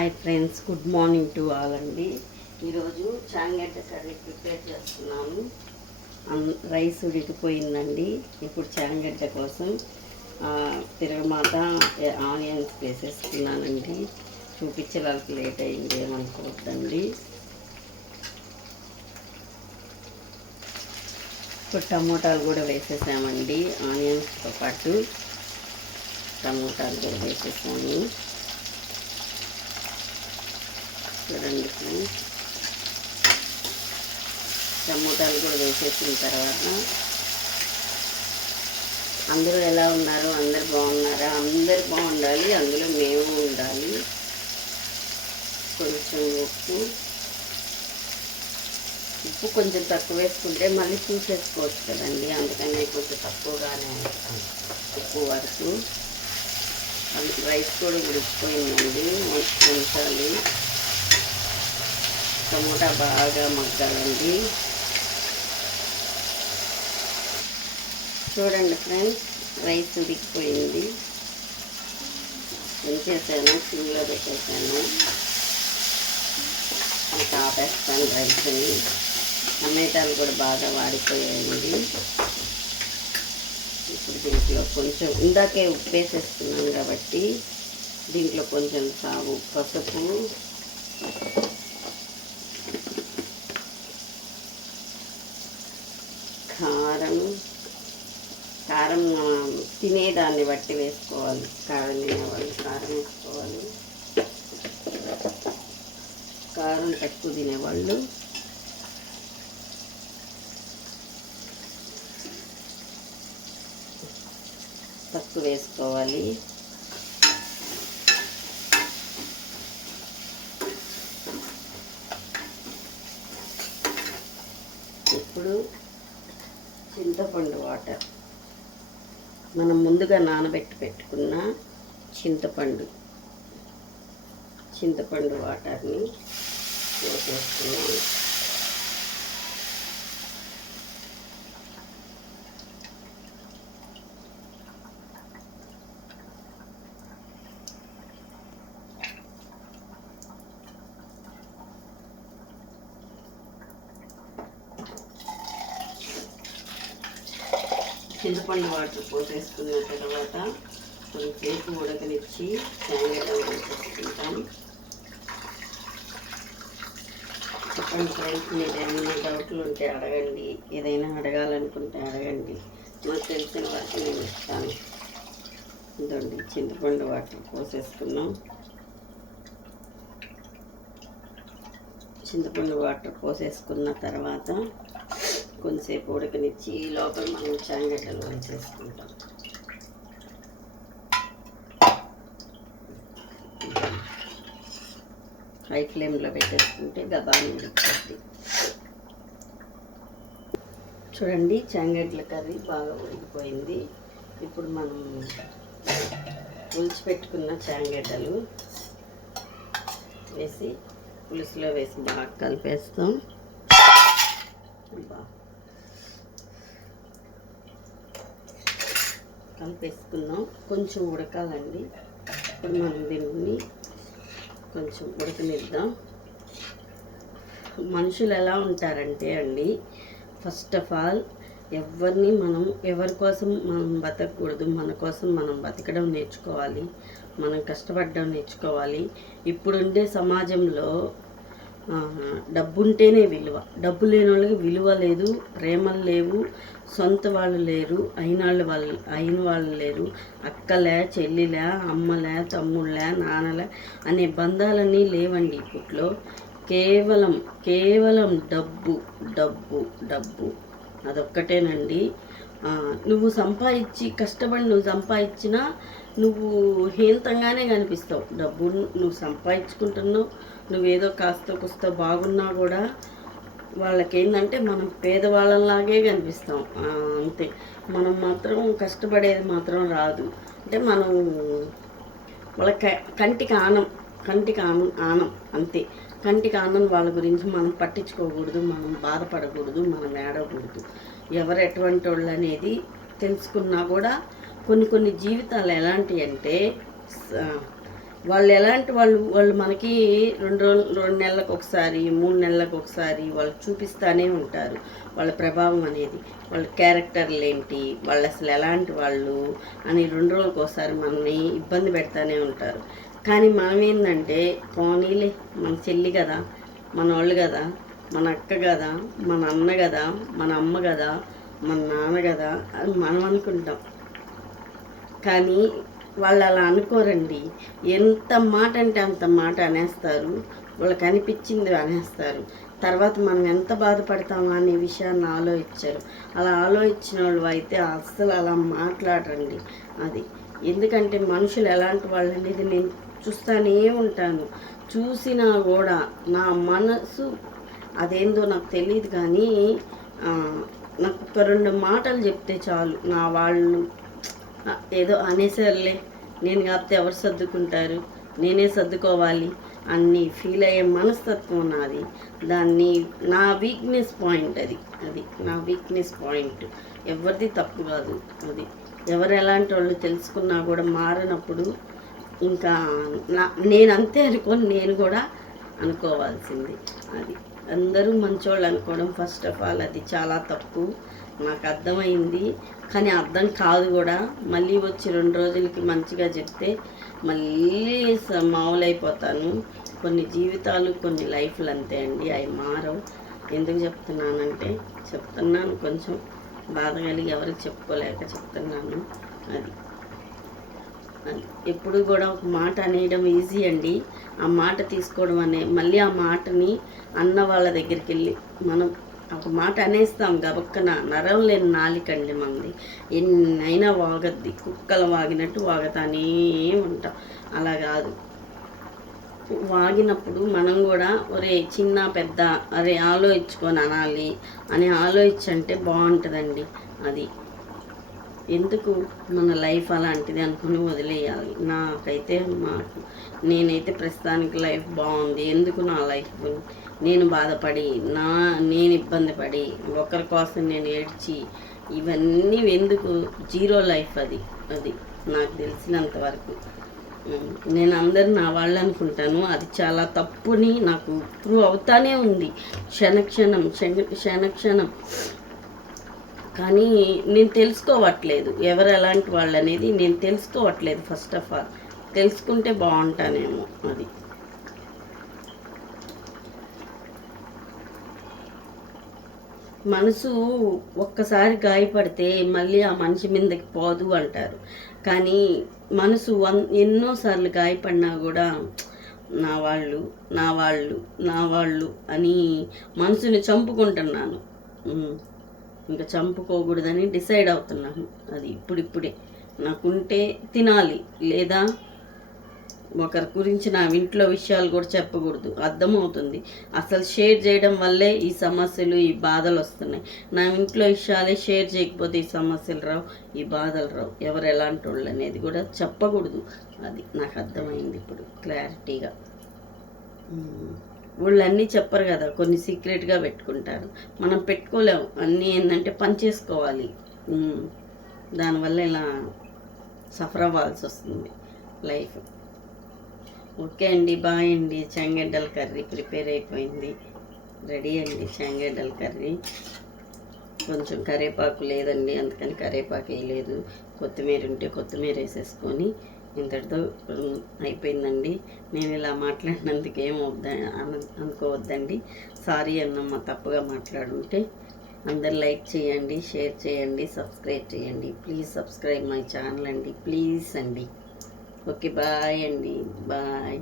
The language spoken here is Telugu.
Hi friends, good morning to all అండి. ఈరోజు చాంగడ్డ కర్రీ ప్రిపేర్ చేస్తున్నాను. రైస్ ఉడికిపోయిందండి. ఇప్పుడు చాంగడ్డ కోసం తిరగమాత ఆనియన్స్ వేసేస్తున్నానండి. చూపించడానికి లేట్ అయింది ఏమనుకోవద్దండి. ఇప్పుడు టమోటాలు కూడా వేసేసామండి. ఆనియన్స్తో పాటు టమోటాలు కూడా వేసేసాము. చూడండి, టమోటాలు కూడా వేసేసిన తర్వాత అందరూ ఎలా ఉన్నారు? అందరు బాగున్నారా? అందరు బాగుండాలి, అందులో మేము ఉండాలి. కొంచెం ఉప్పు కొంచెం తక్కువ వేసుకుంటే మళ్ళీ చూసేసుకోవచ్చు కదండి, అందుకని కొంచెం తక్కువగానే వేస్తాను ఉప్పు వరకు. రైస్ కూడా ఉడికిపోయిందండి, ఉంచాలి. టమోటా బాగా మగ్గాలండి. చూడండి ఫ్రెండ్స్, రైస్ ఉడికిపోయింది. ఉంచేసాను, సిమ్లో పెట్టేసాను. ఇంకా ఆపేస్తాను రైస్ని. టమాటాలు కూడా బాగా వాడిపోయాయండి. ఇప్పుడు దీంట్లో కొంచెం ఇందాకే ఉప్పు వేసేస్తున్నాను కాబట్టి దీంట్లో కొంచెం పసుపు, కారం తినేదాన్ని బట్టి వేసుకోవాలి. కారం తినేవాళ్ళు కారం వేసుకోవాలి, కారం తక్కువ తినేవాళ్ళు తక్కువ వేసుకోవాలి. ఇప్పుడు చింతపండు వాటర్, మనం ముందుగా నానబెట్టి పెట్టుకున్న చింతపండు వాటర్ని వేసేస్తున్నాను. చింతపండు వాటర్ పోసేసుకున్న తర్వాత కొంచెంసేపు ఉడకనిచ్చి చాంగడ్డ వేసేసుకుంటాం. చెప్పండి ఫ్రెండ్స్, మీరు ఏమైనా డౌట్లు ఉంటే అడగండి, ఏదైనా అడగాలనుకుంటే అడగండి, నాకు తెలిసిన వరకు నేను ఇస్తాను. ఇదండి, చింతపండు వాటర్ పోసేసుకున్నాం. చింతపండు వాటర్ పోసేసుకున్న తర్వాత కొంచెంసేపు ఉడకనిచ్చి ఈ లోపల మనం చాంగడ్డలు వేసేసుకుంటాం. హై ఫ్లేమ్లో పెట్టేసుకుంటే గబాని ఉడికిపోద్ది. చూడండి, చాంగడ్డల కర్రీ బాగా ఉడికిపోయింది. ఇప్పుడు మనం పెట్టుకున్న చాంగడ్డలు వేసి పులుసులో వేసి బాగా కలిపేస్తాం. కలిపేసుకున్నాం. కొంచెం ఉడకాలండి. ఇప్పుడు మనం దీన్ని కొంచెం ఉడకనిద్దాం. మనుషులు ఎలా ఉంటారంటే అండి, ఫస్ట్ ఆఫ్ ఆల్ ఎవరి కోసం మనం బతకూడదు, మన కోసం మనం బతకడం నేర్చుకోవాలి, మనం కష్టపడడం నేర్చుకోవాలి. ఇప్పుడుండే సమాజంలో డబ్బు ఉంటేనే విలువ, డబ్బు లేని వాళ్ళకి విలువ లేదు, ప్రేమలు లేవు, సొంత వాళ్ళు లేరు, అయిన వాళ్ళు లేరు, అక్కలే, చెల్లిలే, అమ్మలే, తమ్ముళ్ళే, నాన్నలే అనే బంధాలన్నీ లేవండి ఇప్పట్లో. కేవలం డబ్బు డబ్బు డబ్బు అదొక్కటేనండి. నువ్వు కష్టపడి నువ్వు సంపాదించినా నువ్వు హీనంగానే కనిపిస్తావు. డబ్బు నువ్వు సంపాదించుకుంటున్నావు, నువ్వేదో కాస్త బాగున్నా కూడా వాళ్ళకేంటంటే మనం పేదవాళ్ళలాగే కనిపిస్తాం, అంతే. మనం మాత్రం కష్టపడేది మాత్రం రాదు. అంటే మనం వాళ్ళ కంటికి ఆనం అంతే. కంటికి ఆనం వాళ్ళ గురించి మనం పట్టించుకోకూడదు, మనం బాధపడకూడదు, మనం ఏడవకూడదు. ఎవరు ఎటువంటి వాళ్ళు అనేది తెలుసుకున్నా కూడా కొన్ని జీవితాలు ఎలాంటివి అంటే వాళ్ళు ఎలాంటి వాళ్ళు వాళ్ళు మనకి 2 నెలలకు ఒకసారి 3 నెలలకు ఒకసారి వాళ్ళు చూపిస్తూనే ఉంటారు వాళ్ళ ప్రభావం అనేది, వాళ్ళ క్యారెక్టర్లు ఏంటి, వాళ్ళు అసలు ఎలాంటి వాళ్ళు అని 2 రోజులకు ఒకసారి మనల్ని ఇబ్బంది పెడతానే ఉంటారు. కానీ మనం ఏంటంటే పోనీలే, మన చెల్లి కదా, మన వాళ్ళు కదా, మన అక్క కదా, మన అన్న కదా, మన అమ్మ కదా, మన నాన్న కదా అని మనం అనుకుంటాం. కానీ వాళ్ళు అలా అనుకోరండి. ఎంత మాట అంటే అంత మాట అనేస్తారు, వాళ్ళకి అనిపించింది అనేస్తారు. తర్వాత మనం ఎంత బాధపడతామా అనే విషయాన్ని ఆలోచించరు. అలా ఆలోచించిన వాళ్ళు అయితే అస్సలు అలా మాట్లాడరండి. అది ఎందుకంటే మనుషులు ఎలాంటి వాళ్ళు అనేది నేను చూస్తూనే ఉంటాను. చూసినా కూడా నా మనసు అదేందో నాకు తెలియదు, కానీ నాకు ఒక 2 మాటలు చెప్తే చాలు, నా వాళ్ళు ఏదో అనేసరిలే, నేను కాకపోతే ఎవరు సర్దుకుంటారు, నేనే సర్దుకోవాలి అన్ని ఫీల్ అయ్యే మనస్తత్వం నాది. దాన్ని నా వీక్నెస్ పాయింట్ అది నా వీక్నెస్ పాయింట్. ఎవరిది తప్పు కాదు. అది ఎవరు ఎలాంటి వాళ్ళు తెలుసుకున్నా కూడా మారినప్పుడు ఇంకా నేను అంతే అనుకోని నేను కూడా అనుకోవాల్సింది. అది అందరూ మంచోళ్ళు అనుకోవడం ఫస్ట్ ఆఫ్ ఆల్ అది చాలా తప్పు. నాకు అర్థమైంది, కానీ అర్థం కాదు కూడా. మళ్ళీ వచ్చి 2 రోజులకి మంచిగా చెప్తే మళ్ళీ మామూలు అయిపోతాను. కొన్ని జీవితాలు కొన్ని లైఫ్లు అంతే అండి, అవి మారవు. ఎందుకు చెప్తున్నానంటే చెప్తున్నాను, కొంచెం బాధ కలిగి ఎవరికి చెప్పుకోలేక చెప్తున్నాను. అది ఎప్పుడు కూడా ఒక మాట అనేయడం ఈజీ అండి, ఆ మాట తీసుకోవడం మళ్ళీ ఆ మాటని అన్న వాళ్ళ దగ్గరికి వెళ్ళి మనం ఒక మాట అనేస్తాం గబక్కన. నరం లేని నాలికండి మంది, ఎన్నైనా వాగద్ది, కుక్కలు వాగినట్టు వాగుతానే ఉంటాం. అలా కాదు, వాగినప్పుడు మనం కూడా ఒరే చిన్న పెద్ద అరే ఆలోచించుకొని అనాలి అని ఆలోచించంటే బాగుంటుందండి. అది ఎందుకు మన లైఫ్ అలాంటిది అనుకుని వదిలేయాలి. నాకైతే నేనైతే ప్రస్తుతానికి లైఫ్ బాగుంది. ఎందుకు నా లైఫ్ నేను బాధపడి నేను ఇబ్బంది పడి ఒకరి కోసం నేను ఏడ్చి ఇవన్నీ ఎందుకు? జీరో లైఫ్ అది నాకు తెలిసినంత వరకు. నేను అందరు నా వాళ్ళు అనుకుంటాను, అది చాలా తప్పుని నాకు ప్రూవ్ అవుతానే ఉంది క్షణక్షణం. కానీ నేను తెలుసుకోవట్లేదు ఎవరు ఎలాంటి వాళ్ళు అనేది, నేను తెలుసుకోవట్లేదు. ఫస్ట్ ఆఫ్ ఆల్ తెలుసుకుంటే బాగుంటానేమో. అది మనసు ఒక్కసారి గాయపడితే మళ్ళీ ఆ మనిషి మీదకి పోదు అంటారు. కానీ మనసు ఎన్నోసార్లు గాయపడినా కూడా నా వాళ్ళు అని మనసుని చంపుకుంటున్నాను. ఇంకా చంపుకోకూడదని డిసైడ్ అవుతున్నాను. అది ఇప్పుడిప్పుడే నాకుంటే తినాలి, లేదా ఒకరి గురించి నా ఇంట్లో విషయాలు కూడా చెప్పకూడదు. అర్థమవుతుంది, అసలు షేర్ చేయడం వల్లే ఈ సమస్యలు ఈ బాధలు వస్తున్నాయి. నా ఇంట్లో విషయాలే షేర్ చేయకపోతే ఈ సమస్యలు రావు, ఈ బాధలు రావు. ఎవరు ఎలాంటి వాళ్ళు అనేది కూడా చెప్పకూడదు. అది నాకు అర్థమైంది ఇప్పుడు క్లారిటీగా. వాళ్ళు అన్నీ చెప్పరు కదా, కొన్ని సీక్రెట్గా పెట్టుకుంటారు. మనం పెట్టుకోలేము, అన్నీ ఏంటంటే పని చేసుకోవాలి. దానివల్ల ఇలా సఫర్ అవ్వాల్సి వస్తుంది లైఫ్. ఓకే అండి, బాయ్ అండి. చెంగడ్డల కర్రీ ప్రిపేర్ అయిపోయింది, రెడీ అండి. చెంగడ్డల కర్రీ కొంచెం కరివేపాకు లేదండి, అందుకని కరివేపాకు వేయలేదు. కొత్తిమీర ఉంటే కొత్తిమీర వేసేసుకొని ఇంతటితో అయిపోయిందండి. నేను ఇలా మాట్లాడినందుకు అనుకోవద్దండి. సారీ అన్నమ్మ, తప్పుగా మాట్లాడుంటే. అందరు లైక్ చేయండి, షేర్ చేయండి, సబ్స్క్రైబ్ చేయండి. ప్లీజ్ సబ్స్క్రైబ్ మై ఛానల్ అండి, ప్లీజ్ అండి. ఓకే, బాయ్ అండి, బాయ్.